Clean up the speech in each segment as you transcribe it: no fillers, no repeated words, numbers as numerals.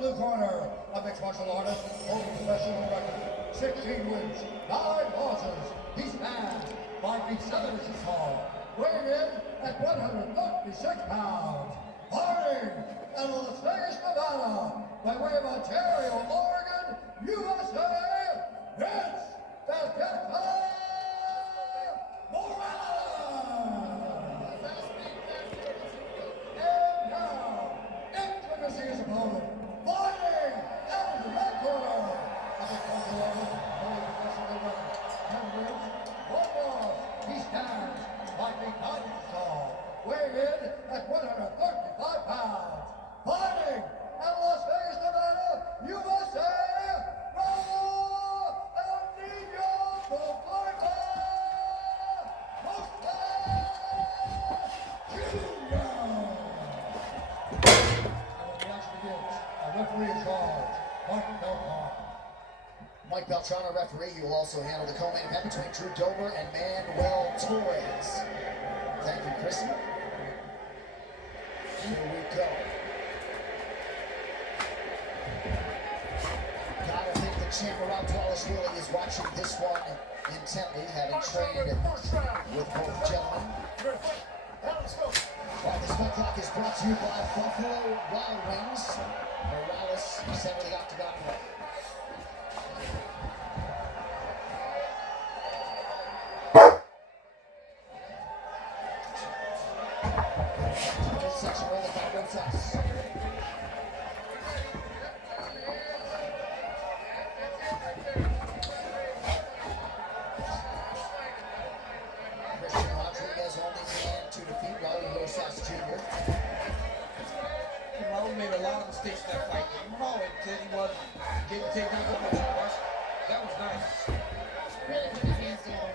blue corner, a mixed martial artist, holding professional record, 16 wins, 9 losses. He stands 5 feet 7 inches tall, weighing in at 136 pounds. Fighting out of Las Vegas, Nevada, by way of Ontario, Oregon, USA, it's the his opponent, fighting out of the red corner. He stands 5 feet 9 inches tall, weighing in at 135 pounds. Fighting out of Las Vegas, Nevada, USA, Raul referee in charge, Mike Beltrano, referee. He will also handle the co-main event between Drew Dober and Manuel Torres. Thank you, Chrissy. Here we go. Gotta think the champ Raul really is watching this one intently, having trained with both gentlemen. This fight clock is brought to you by Buffalo Wild Wings. Morales sent to the octagon. Section rolling by Rosa. Raul made a lot of mistakes in that fight. Raul said he was getting taken over the rush. That was nice. Really put his hands together.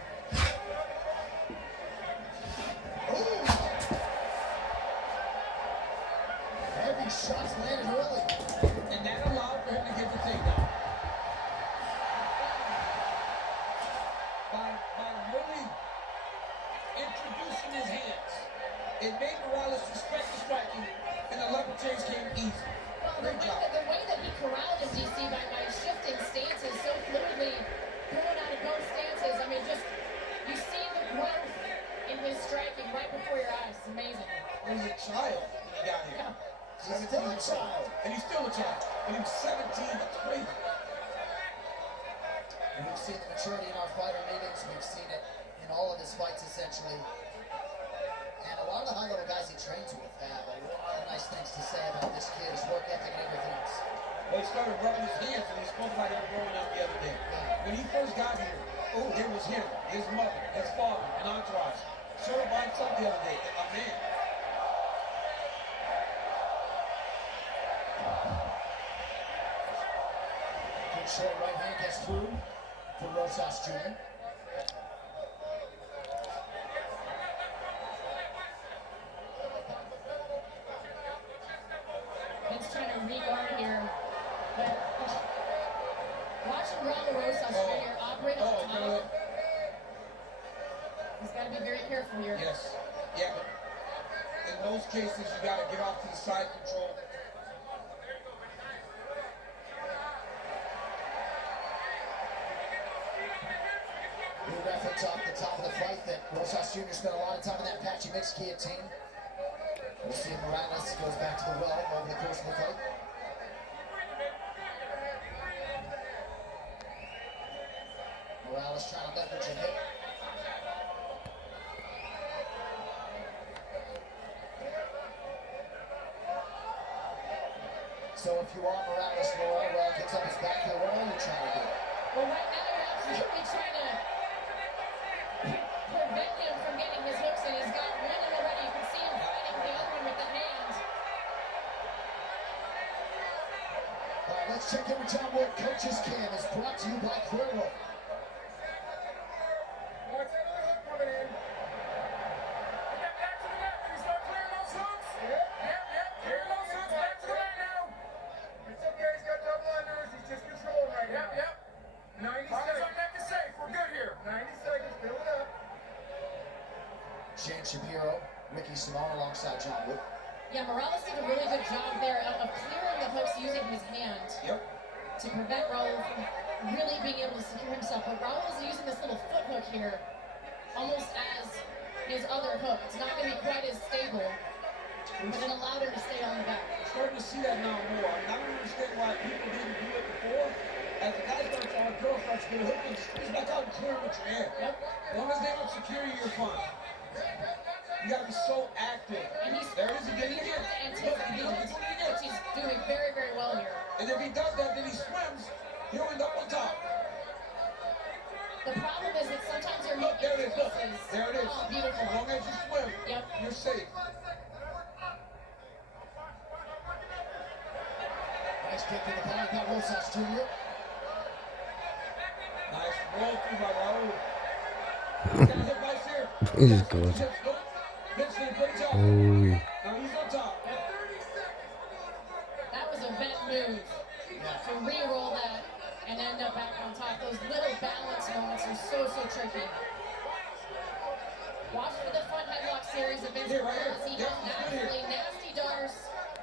Heavy shots landed early. And that allowed for him to get the takedown. By really introducing his hands, it made Morales respect the striking, and the level change came easy. Well, the way that he corralled him, DC, by shifting stances so fluidly, going out of both stances. I mean, just, you see the growth in his striking right before your eyes. It's amazing. He was a child when he got here. Yeah. He's still a child. And he's still a child. And he was 17. That's crazy. And we've seen the maturity in our fighter meetings. We've seen it in all of his fights, essentially. And a lot of the high-level guys he trains with have a lot of nice things to say about this kid, his work ethic and everything else. Well, he started rubbing his hands, and he spoke about him growing up the other day. When he first got here, there was him, his mother, his father, and entourage. Showed up by himself the other day, a man. Good short right hand gets through for Rosas Jr. He's trying to re-guard here. But watching Raul Rosa Jr. operate on top, he's got to be very careful here. Yes. Yeah, but in those cases, you got to get off to the side control. We reference off the top of the fight that Rosas Jr. spent a lot of time in that patchy mixed guillotine. We'll see if Morales goes back to the well over the course of the fight. Morales trying to leverage a hit. So if you are Morales, Laura gets up his back here, what are you trying to do? Well, right now you're absolutely trying to prevent him from getting his hooks in. He's got one in already. You can see him fighting the other one with the hands. All right, let's check in with John Wood. Coach's Cam is brought to you by Cuervo. Watch that other hook coming in. Get that back to the net. Can you start clearing those hooks? Yep. Clear those hooks back to the net now. It's okay. He's got double unders. He's just controlling right now. Yep. 90 seconds. Our neck is safe. We're good here. 90 seconds. Build it up. Shane Shapiro, Ricky Simone alongside John Wood. Yeah, Morales did a really good job there of clearing the hooks using his hand Yep. to prevent Raul from really being able to secure himself. But Raul is using this little foot hook here almost as his other hook. It's not going to be quite as stable, but it allowed him to stay on the back. Starting to see that now more. I mean, I don't understand why people didn't do it before. As the guy starts on, a girl starts to get a hook and just squeeze back out and clear with your hand. Yep. As long as they don't secure you, you're fine. You gotta be so active. And There it is again. you have to Look, anticipate he's it, doing it again. which he's doing very, very well here. And if he does that, then he swims. He'll end up on top. The problem is that sometimes you're Look, making there it is. Look, choices. there it is. Oh, beautiful. As long as you swim, Yep. you're safe. Nice kick to the body by Rosas Jr. Nice roll through by Raul. He's got a hip vice here. He just goes. Vince did a great job. Holy. Now he's on top. That was a vet move to re-roll that and end up back on top. Those little balance moments are so tricky. Watch for the front headlock series of Vince Here, right here. as he Yep, has he's good here. absolutely nasty darts,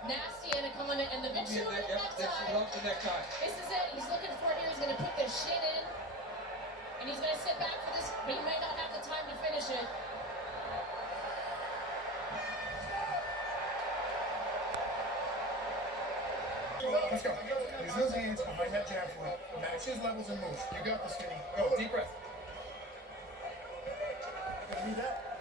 nasty anaconda, and the Vince Yeah, showing the yep, that's necktie. love the necktie. This is it. He's looking for it here. He's going to put the shin in, and he's going to sit back for this, but he might not have the time to finish it. Let's go. Use those hands behind that jab foot. Match his levels and moves. You got this, Skinny. Go. Deep breath. Gonna need that.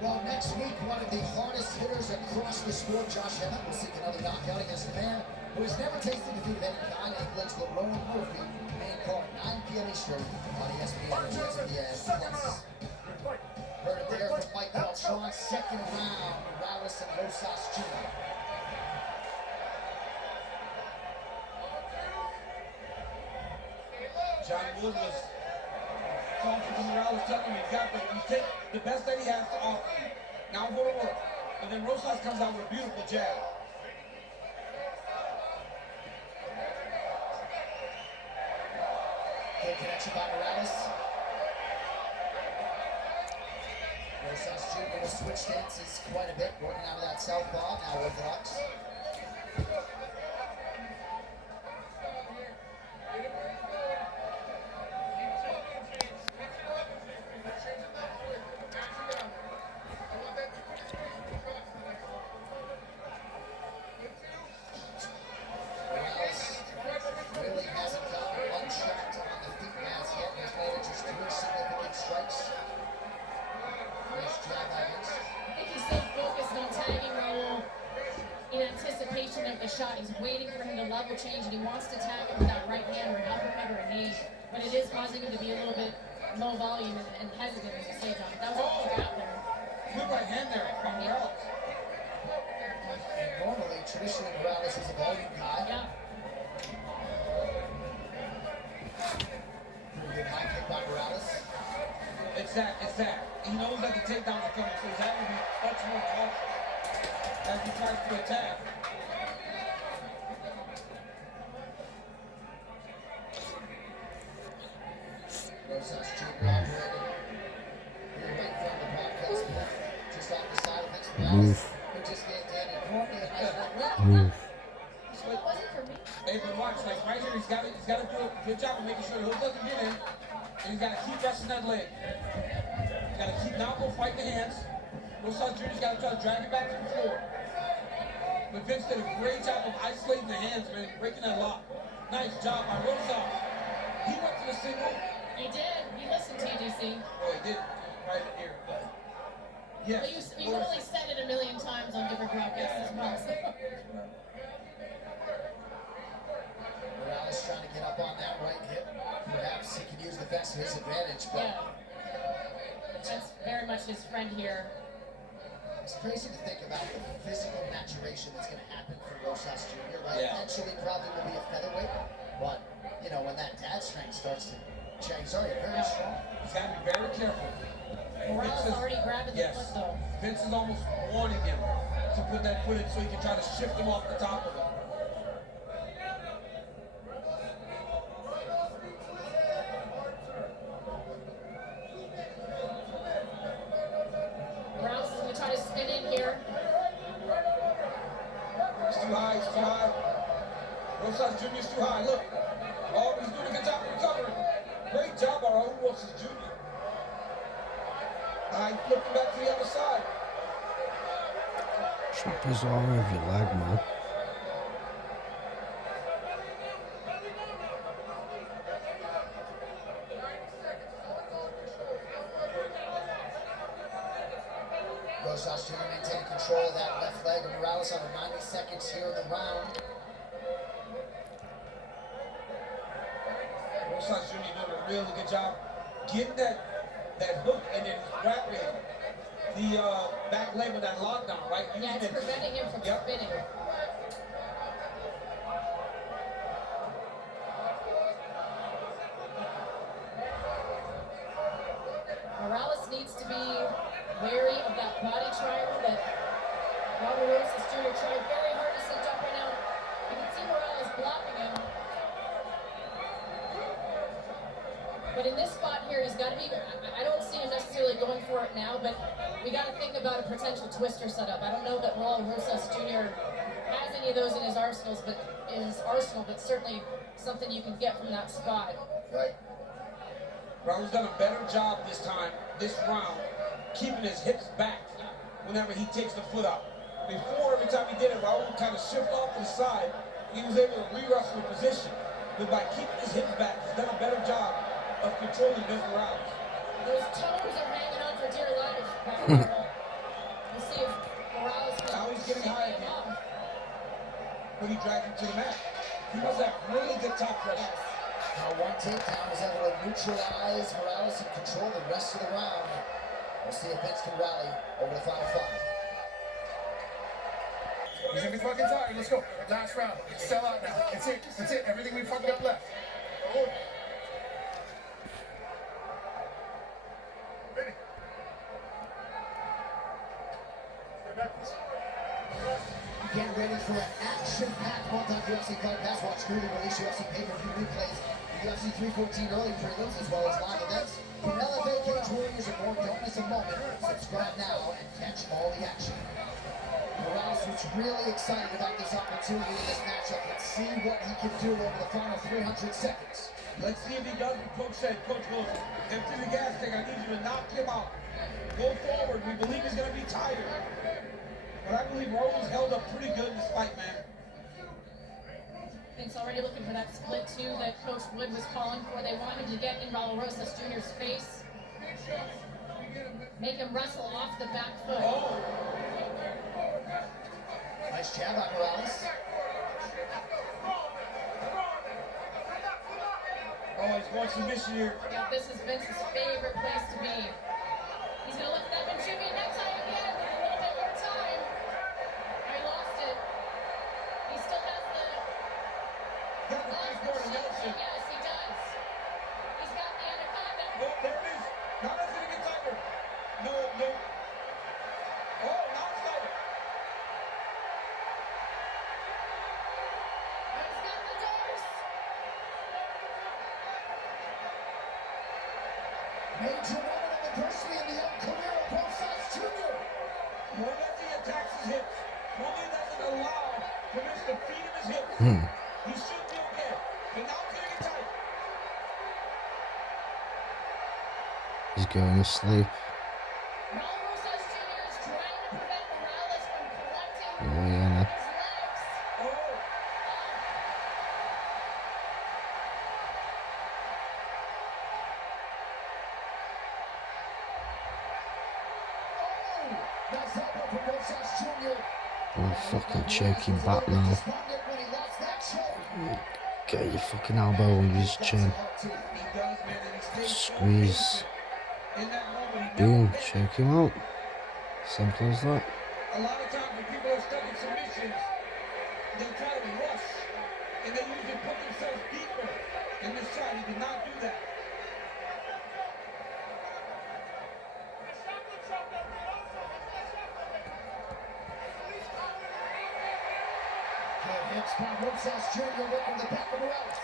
Well, next week, one of the hardest hitters across the sport, Josh Emmett, will seek another knockout against a man who has never tasted defeat of any kind, England's Raul Murphy, main card, 9 p.m. Eastern on ESPN and ESPN+. Heard it there from Mike Beltran, second round, Raul and Rosas Jr. Johnny Wood was talking to Raul, telling him you take the best that he has to offer you. Now go to work. And then Rosas comes out with a beautiful jab. Good connection by Morales. Rosas Jr. will switch stances quite a bit, working out of that southpaw, now orthodox. Of the shot. He's waiting for him to level change, and he wants to tag him with that right hand or an uppercut or a knee, but it is causing him to be a little bit low volume and hesitant, as you say, John. That was a trap there. Good right hand there from Morales. And normally, traditionally, Morales is a volume guy. Yeah. Pretty good high kick by Morales. It's that. He knows that the takedowns are coming, so he's having to be much more cautious as he tries to attack. Rosas Jr. operating. We're right from the broadcast booth, just off the side of Vince Morales, who just gave Danny Courtney a nice little win. What was it for me? Hey, but watch, like right here, he's got to do a good job of making sure the hook doesn't get in, and he's got to keep resting that leg. He's got to keep now go fight the hands. Rosas Jr.'s got to try to drag it back to the floor. But Vince did a great job of isolating the hands, man, breaking that lock. Nice job by Rosa. He went to the single. He did. He listened to you, DC. Oh, he did. Right here, but yes. But you've only said it a million times on different broadcasts as well. So. Morales trying to get up on that right hip. Perhaps he can use the fence to his advantage, but Yeah. That's very much his friend here. it's crazy to think about the physical maturation that's going to happen for Rosas Jr. Right? Yeah. Eventually, probably will be a featherweight, but you know when that dad strength starts to change, he's already very strong. He's got to be very careful. Morales Vince is- already grabbing the yes. foot, though. Vince is almost warning him to put that foot in so he can try to shift him off the top of him. Morales is going to try to spin in here. too high, it's too high. Rosas Jr. is too high, look. Oh, he's doing a good job of recovering. Great job by Raul Rosas Jr. He's flipping back to the other side. Choppers all over your leg, man. Rosas Jr. maintaining control of that left leg of Morales under 90 seconds here in the round. Rosas Jr. doing a really good job getting that hook and then wrapping the back leg with that lockdown, right? Yeah, it's preventing him from spinning. Morales needs to be wary of that body triangle that Raul Rosas Jr. tried very hard to set up right now. You can see Morales blocking him. But in this spot here, he's got to be, I don't see him necessarily going for it now, but we got to think about a potential twister setup. I don't know that Raul Rosas Jr. has any of those in his arsenal, but certainly something you can get from that spot. Right. Raul's done a better job this time, this round, keeping his hips back whenever he takes the foot out. Before, every time he did it, Raul would kind of shift off to the side. He was able to re-wrestle the position. But by keeping his hips back, he's done a better job of controlling Vince Morales. Those toes are hanging on for dear life. We'll see if Morales can Now he's getting high him again. off. But he dragged him to the mat. He must have really good top pressure. Now one takedown was able to neutralize Morales and control the rest of the round. We'll see if Vince can rally over the final five. He's gonna be fucking tired. Let's go. Last round. Sell out now. That's it. That's it. Everything we fucking got left. Ready. Stay back, please. Get ready for an action-packed month on UFC Fight Pass. Watch newly released UFC pay-per-view replays, UFC 314 early prelims, as well as live events from LFA Cage Warriors and more. Don't miss a moment. Subscribe now and catch all the action. Morales was really excited about this opportunity in this matchup. Let's see what he can do over the final 300 seconds. Let's see if he does what Coach said. Coach goes, empty the gas tank. I need you to knock him out. Go forward. We believe he's going to be tired. But I believe Raul's held up pretty good in this fight, man. Vince already looking for that split, too, that Coach Wood was calling for. They want him to get in Raul Rosas Jr.'s face. Make him wrestle off the back foot. Oh. Nice jab on Morales. Oh, he's going submission here. Yeah, this is Vince's favorite place to be. He's going to look for that Manchukuo necktie again. A little bit more time. He lost it. He still has the... Got the face guard of Nelson. Yes, he does. He's got the anaconda. Oh, there it is. Now that's going to get tighter. No, no. Oh, now it's tighter. He's got the doors. Major moment of adversity in the young career of Rosas Jr. When he attacks his hips, Roman doesn't allow for Vince to feed him his hips. He should be okay. But now it's going to get tight. He's going to sleep. Raul Rosas Jr. is trying to prevent Morales from collecting Oh, yeah. his legs. Oh. Nice elbow from Rosas Jr. Oh, fucking choking back now. Despondent when he lost that choke. Get your fucking elbow under his chin. He does, man, and he stays Squeeze. in that moment. He Boom. never Choke him out. Simple as that. A lot of times when people are stuck in submissions, they try to rush, and they usually put themselves deeper. In this shot, he did not do that. Good hips by Rosas Jr. working the back of Morales.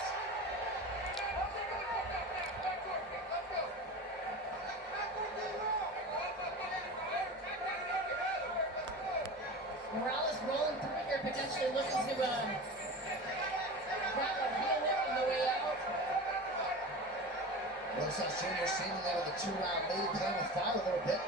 Morales rolling through here, potentially looking to grab a heel hook on the way out. Rosa Jr. seemingly with a 2-round lead, playing with fire a little bit.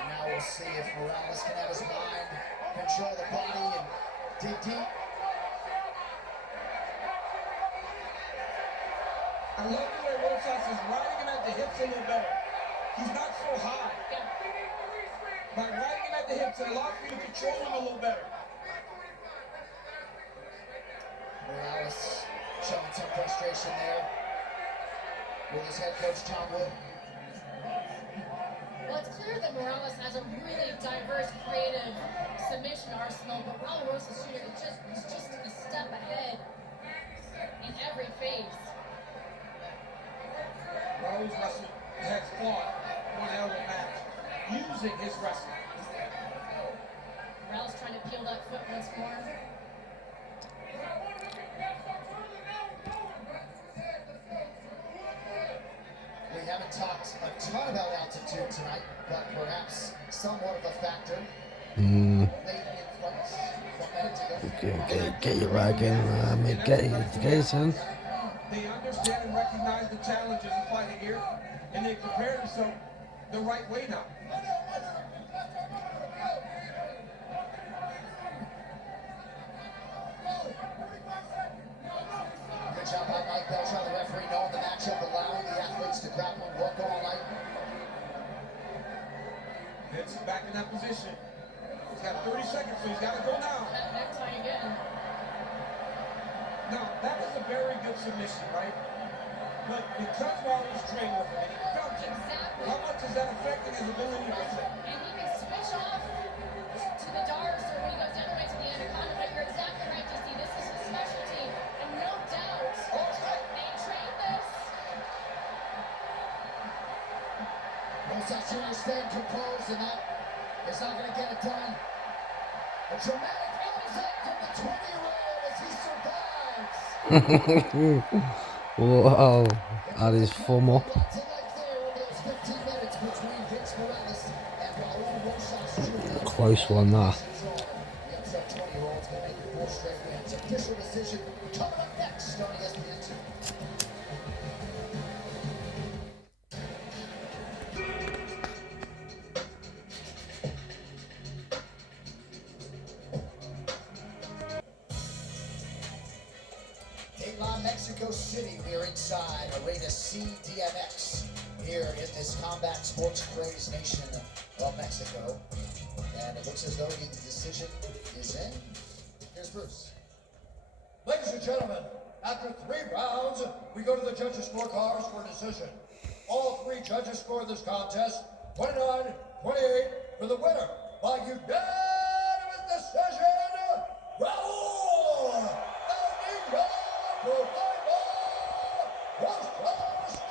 And now we'll see if Morales can have his mind, control the body, and dig deep. I love the way Rosas is riding him at the hips a little better. He's not so high. By riding him at the hips, it allows me to control him a little better. Morales showing some frustration there with his head coach, Tom Wood. Well, it's clear that Morales has a really diverse, creative submission arsenal, but Raul Rosa Jr. is just a step ahead in every phase. Raul's wrestling has fought more than ever match, using his wrestling. Morales trying to peel that foot once more. We haven't talked a ton about altitude tonight, but perhaps somewhat of a factor. Late in fights from minutes ago. Get your wagon, mate. Get his hand. They understand and recognize the challenges of fighting here, and they prepare themselves the right way now. Good job by Mike Belcher, the referee, knowing the matchup, allowing the athletes to grapple and work all night. Vince is back in that position. He's got 30 seconds, so he's got to go now. That necktie again. Now, that is a very good submission, right? But because Raul's trained with him, and he felt it, Exactly. how much is that affecting his ability to wrestle? And he can switch off to the Dars or when he goes down the way to the Anaconda. But you're exactly right, DC. This is his specialty. And no doubt, they train this. Rosa Jr. staying composed, and that is not going to get it done. A dramatic upset from the 20-year-old as he survives. Wow, that is fun more. Brought to life there over those 15 minutes between Vince Morales and Raul Rosas Jr. Close one, that. The upset 20-year-old's going to make it 4 straight wins. Official decision coming up next on ESPN2. Mexico City, we are inside Arena CDMX here in this combat sports crazed nation of Mexico. And it looks as though the decision is in. Here's Bruce. Ladies and gentlemen, after 3 rounds, we go to the judges' scorecards for a decision. All 3 judges scored this contest 29-28 for the winner by unanimous